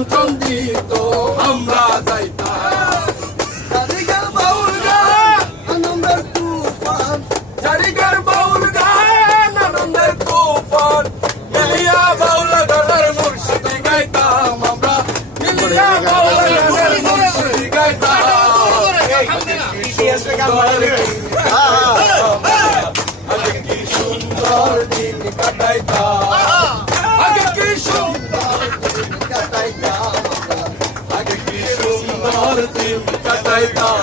আমন্ত্রণ দিত আমরা যাইতাম কারিগর বাউল গান আনন্দের তুফান কারিগর বাউল গান আনন্দের তুফান মিলিয়া বাউল গানের মুর্শিদি গাইতাম আমরা মিলিয়া বাউল গানের মুর্শিদি গাইতাম আগে কি সুন্দর দিন কাটাইতাম আগে কি সুন্দর দিন কাটাইতাম আগে কি সুন্দর দিন কাটাইতাম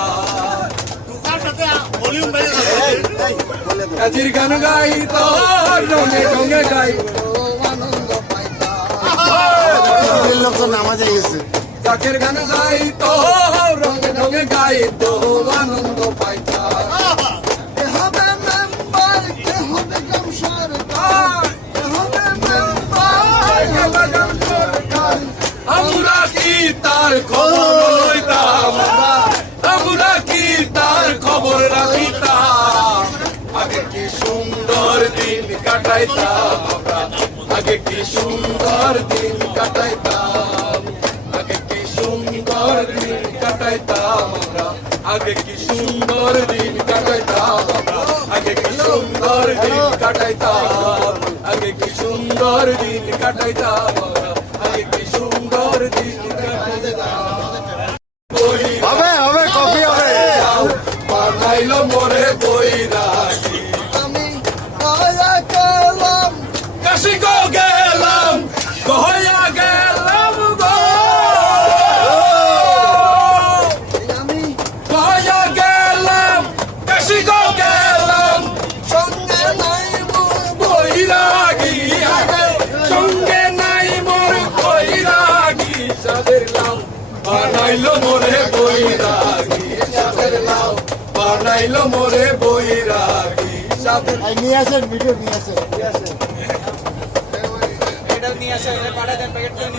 কাজির গান গাইতো রঙে রঙে গাইতো আনন্দ পাইতাম লোক তো নামাজে গেছে জাকের গান গাইতো রঙে রঙে গাইতো আনন্দ পাইতাম আমরা কি তার খবর লইতাম আমরা কি তার খবর রাখিতাম আগে কি সুন্দর দিন কাটাইতাম আমরা আগে কি সুন্দর দিন কাটাইতাম আগে কি সুন্দর দিন কাটাইতাম আমরা আগে কি সুন্দর দিন কাটাইতাম আমরা আগে কি সুন্দর দিন কাটাইতাম আগে কি সুন্দর দিন কাটাইতাম আমরা আগে কি সুন্দর দিন হবে হবে কফি হবে বানাইলো মোরে বৈরাগী আমি গয়া গেলাম কাশি গো গেলাম গয়া গেলাম গো আমি গয়া গেলাম কাশি গো গেলাম সঙ্গে নাই মোর বৈরাগী সঙ্গে নাই মোর বৈরাগী সাদের লাউ বানাইলো মোরে বৈরাগী সাদের লাউ বানাইলো মোরে বৈরাগী সাদের নিয়ে আসেন ভিডিও নিয়ে আসেন এটা নিয়ে আসে পাঠায় দেন প্যাকেট করে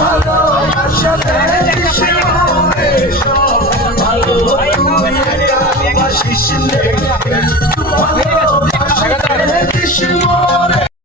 ভালো